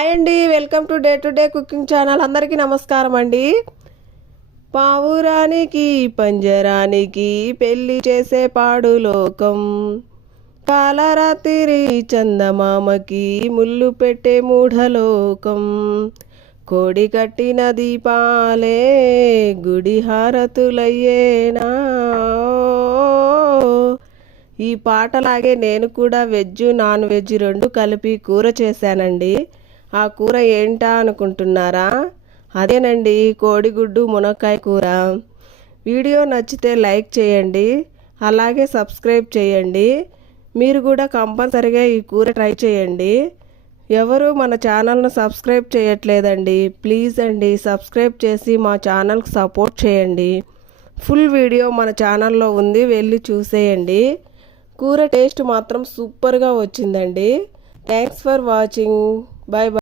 Hi అండి, welcome to day cooking channel. అందరికీ నమస్కారం అండి. పావురానికి పంజరానికి పెళ్లి చేసే పాడు లోకం, కాలరాత్రి చందమామకి ముళ్ళు పెట్టే మూఢలోకం, కోడి కట్టిన దీపాలే గుడి హారతులయ్యేనా. ఈ పాటలాగే నేను కూడా వెజ్ నాన్ వెజ్ రెండు కలిపి కూర చేశానండి. ఆ కూర ఏంటా అనుకుంటున్నారా? అదేనండి, కోడిగుడ్డు మునక్కాయ కూర. వీడియో నచ్చితే లైక్ చేయండి, అలాగే సబ్స్క్రైబ్ చేయండి. మీరు కూడా కంపల్సరిగా ఈ కూర ట్రై చేయండి. ఎవరు మన ఛానల్ను సబ్స్క్రైబ్ చేయట్లేదండి, ప్లీజ్ అండి సబ్స్క్రైబ్ చేసి మా ఛానల్కి సపోర్ట్ చేయండి. ఫుల్ వీడియో మన ఛానల్లో ఉంది, వెళ్ళి చూసేయండి. కూర టేస్ట్ మాత్రం సూపర్గా వచ్చిందండి. Thanks for watching. Bye bye.